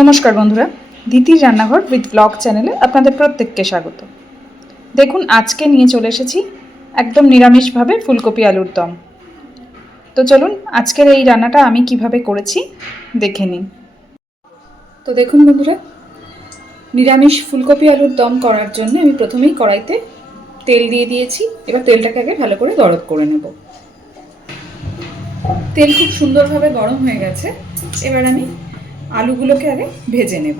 নমস্কার বন্ধুরা, দিতির রান্নাঘর উইথ ব্লগ চ্যানেলে আপনাদের প্রত্যেককে স্বাগত। দেখুন, আজকে নিয়ে চলে এসেছি একদম নিরামিষভাবে ফুলকপি আলুর দম। তো চলুন, আজকের এই রান্নাটা আমি কীভাবে করেছি দেখে নিন তো দেখুন বন্ধুরা, নিরামিষ ফুলকপি আলুর দম করার জন্য আমি প্রথমেই কড়াইতে তেল দিয়ে দিয়েছি। এবার তেলটাকে আগে ভালো করে গরম করে নেব। তেল খুব সুন্দরভাবে গরম হয়ে গেছে। এবার আমি আলুগুলোকে আগে ভেজে নেব।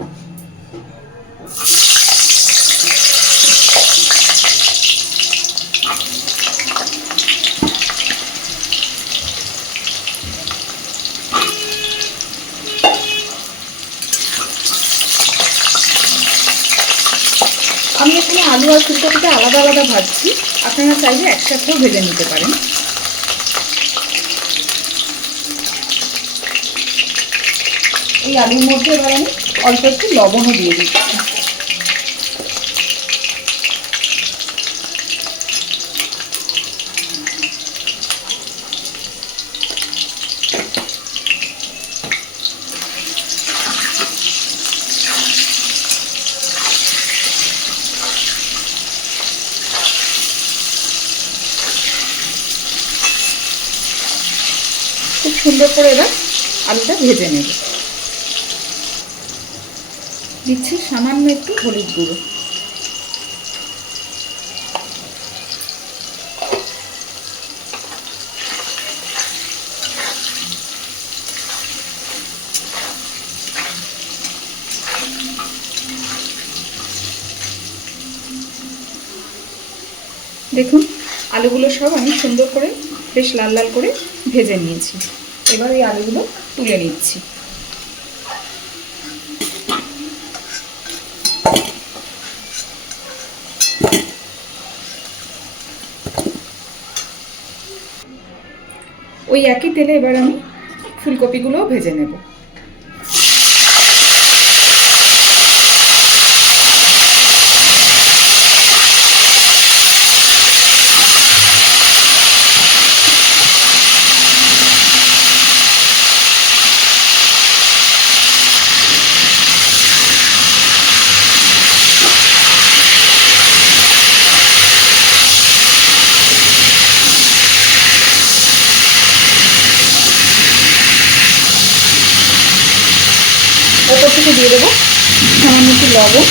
আমি এখানে আলু আর ফুলকপিটা আলাদা আলাদা ভাজছি। আপনারা চাইলে একসাথেও ভেজে নিতে পারেন। এই আলুর মধ্যে এবার আমি অল্প একটু লবণও দিয়ে দিচ্ছি। খুব সুন্দর করে এবার আলুটা ভেজে নেব। দিচ্ছি সামান্য একটু হলুদ গুঁড়ো। দেখুন, আলুগুলো সব আমি সুন্দর করে বেশ লাল লাল করে ভেজে নিয়েছি। এবার এই আলুগুলো তুলে নিচ্ছি। ওই একই তেলে এবার আমি ফুলকপিগুলোও ভেজে নেব। থেকে দিয়ে দেবো। সামান্য একটু লবণ।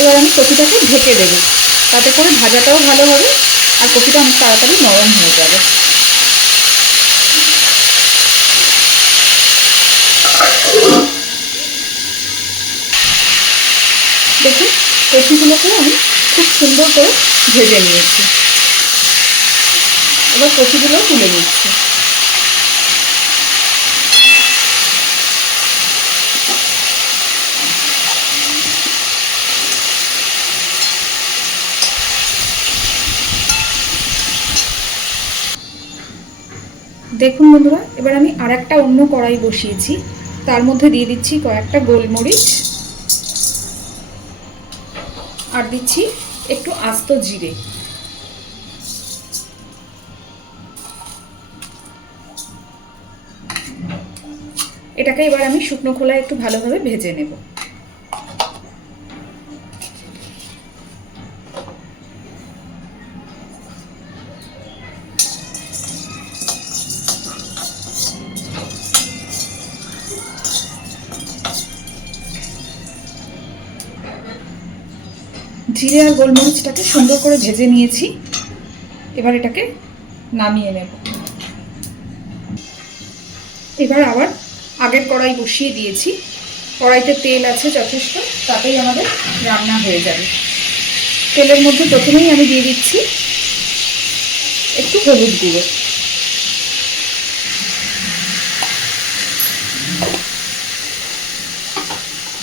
এবার আমি কপিটাকে ঢেকে দেবো। তাতে করে ভাজাটাও ভালো হবে। আর কপিটা অনেক তাড়াতাড়ি নরম হয়ে যাবে। দেখুন কপিগুলোকে আমি খুব সুন্দর করে ভেজে নিয়েছি। এবার কপিগুলো তুলে নিচ্ছি। দেখুন বন্ধুরা, এবার আমি আর একটা অন্য কড়াই বসিয়েছি। তার মধ্যে দিয়ে দিচ্ছি কয়েকটা গোলমরিচ। আর দিচ্ছি একটু আস্ত জিরে। এটাকে এবার আমি শুকনো খোলায় একটু ভালোভাবে ভেজে নেব। জিরে আর গোলমরিচটাকে সুন্দর করে ভেজে নিয়েছি। এবার এটাকে নামিয়ে নেব। এবার আবার আগের কড়াই বসিয়ে দিয়েছি। কড়াইতে তেল আছে যথেষ্ট, তাতেই আমাদের রান্না হয়ে যাবে। তেলের মধ্যে প্রথমেই আমি দিয়ে দিচ্ছি একটু হলুদ গুঁড়ো।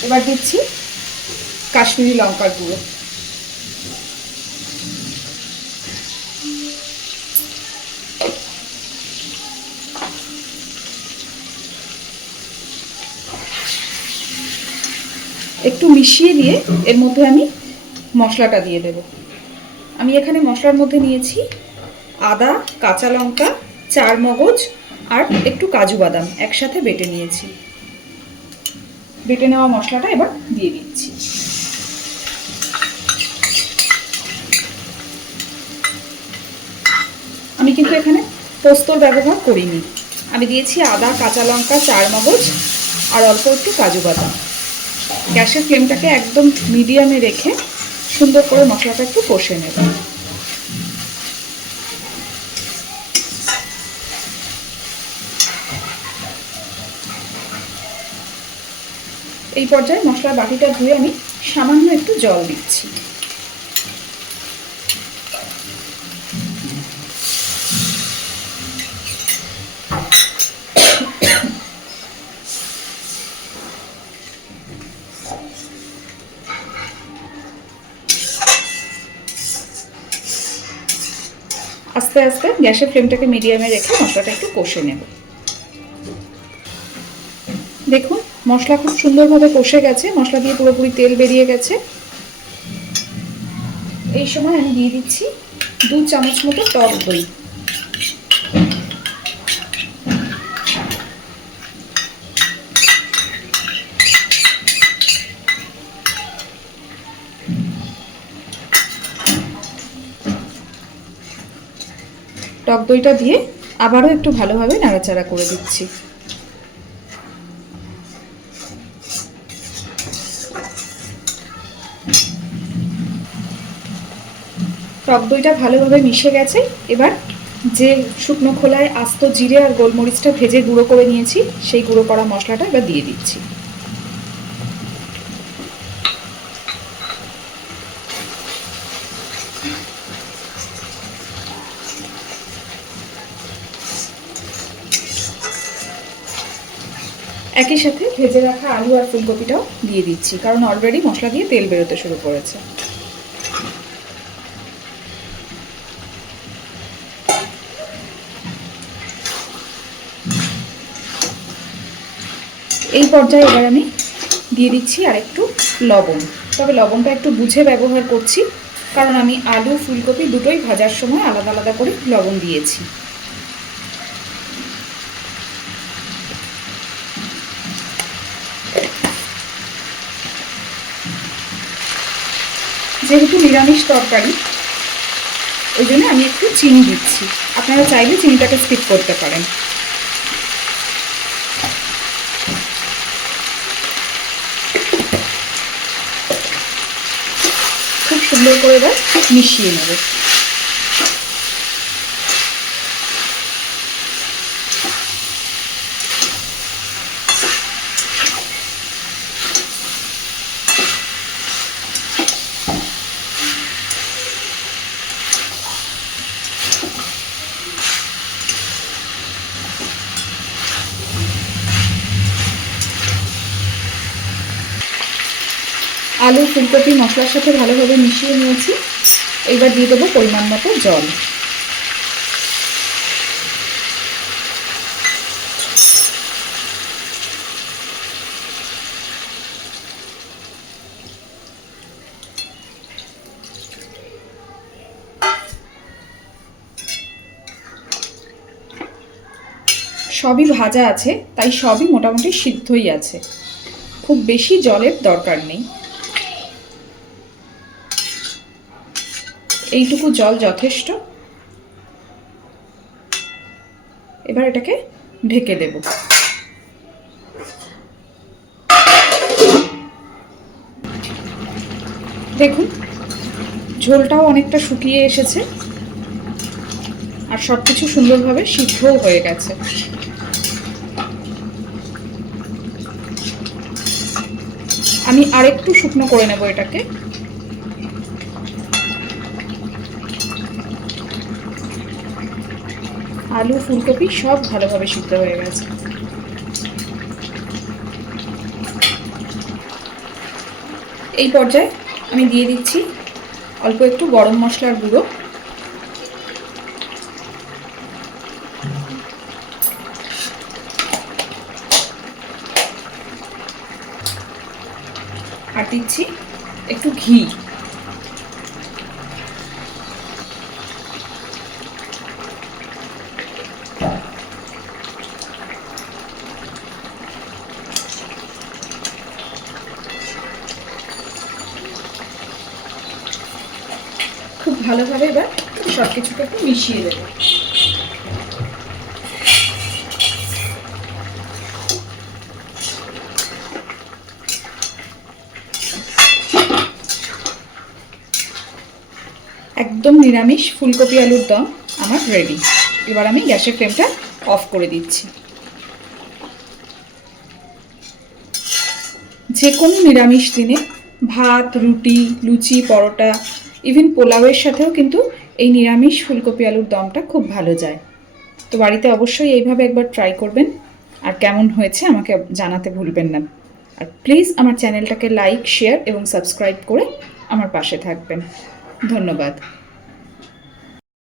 এবার দিচ্ছি কাশ্মীরি লঙ্কার গুঁড়ো। একটু মিশিয়ে দিয়ে এর মধ্যে আমি মশলাটা দিয়ে দেব। আমি এখানে মশলার মধ্যে নিয়েছি আদা, কাঁচা লঙ্কা চার মগজ আর একটু কাজু বাদাম একসাথে বেটে নিয়েছি। বেটে নেওয়া মশলাটা এবার দিয়ে দিচ্ছি। আমি কিন্তু এখানে পোস্তর ব্যবহার করিনি। আমি দিয়েছি আদা, কাঁচা লঙ্কা চার মগজ আর অল্প একটু কাজু বাদাম। গ্যাসের ফ্লেমটাকে একদম মিডিয়ামে রেখে সুন্দর করে মশলাটা একটু কষে নেব। এই পর্যায়ে মশলা বাটিটা ধুয়ে আমি সামান্য একটু জল দিচ্ছি। আস্তে আস্তে গ্যাসের ফ্লেমটাকে মিডিয়ামে রেখে মশলাটা একটু কষে নেব। দেখুন, মশলা খুব সুন্দরভাবে কষে গেছে, মশলা দিয়ে পুরোপুরি তেল বেরিয়ে গেছে। এই সময় আমি দিয়ে দিচ্ছি দু চামচ মতো টক দই। টক দইটা দিয়ে আবারও একটু ভালোভাবে নাড়াচাড়া করে দিচ্ছি। টক দইটা ভালোভাবে মিশে গেছে। এবার যে শুকনো খোলায় আস্ত জিরে আর গোলমরিচটা ভেজে গুঁড়ো করে নিয়েছি, সেই গুঁড়ো করা মশলাটা এবার দিয়ে দিচ্ছি। একই সাথে ভেজে রাখা আলু আর ফুলকপিটাও দিয়ে দিচ্ছি, কারণ অলরেডি মশলা দিয়ে তেল বেরোতে শুরু করেছে। এই পর্যায়ে এবার আমি দিয়ে দিচ্ছি আর একটু লবণ। তবে লবণটা একটু বুঝে ব্যবহার করছি, কারণ আমি আলু, ফুলকপি দুটোই ভাজার সময় আলাদা আলাদা করে লবণ দিয়েছি। যেহেতু নিরামিষ তরকারি, ওই জন্য আমি একটু চিনি দিচ্ছি। আপনারা চাইলে চিনিটাকে স্কিপ করতে পারেন। খুব সুন্দর করে এবার মিশিয়ে নেব। আলু, ফুলকপি, মশলার সাথে ভালোভাবে মিশিয়ে নিয়েছি। এবার দিয়ে দেবো পরিমাণ মতো জল। সবই ভাজা আছে, তাই সবই মোটামুটি সিদ্ধই আছে। খুব বেশি জলের দরকার নেই। এইটুকু জল যথেষ্ট। এবার এটাকে ঢেকে দেব। দেখুন, ঝোলটাও অনেকটা শুকিয়ে এসেছে আর সব কিছু সুন্দরভাবে সিদ্ধও হয়ে গেছে। আমি আরেকটু শুকনো করে নেব এটাকে। আলু, ফুলকপি সব ভালোভাবে সিদ্ধ হয়ে গেছে। এই পর্যায়ে আমি দিয়ে দিচ্ছি অল্প একটু গরম মশলার গুঁড়ো। আর দিচ্ছি একটু ঘি খুব ভালোভাবে এবার সব কিছুকে একটু মিশিয়ে দেবো। একদম নিরামিষ ফুলকপি আলুর দম আমার রেডি এবার আমি গ্যাসের ফ্লেমটা অফ করে দিচ্ছি। যে কোনো নিরামিষ দিনে ভাত, রুটি, লুচি, পরোটা ইভেন পোলাওয়ের সাথেও কিন্তু এই নিরামিষ ফুলকপি আলুর দমটা খুব ভালো যায়। তো বাড়িতে অবশ্যই এইভাবে একবার ট্রাই করবেন। আর কেমন হয়েছে আমাকে জানাতে ভুলবেন না। আর প্লিজ আমার চ্যানেলটাকে লাইক শেয়ার এবং সাবস্ক্রাইব করে আমার পাশে থাকবেন। ধন্যবাদ।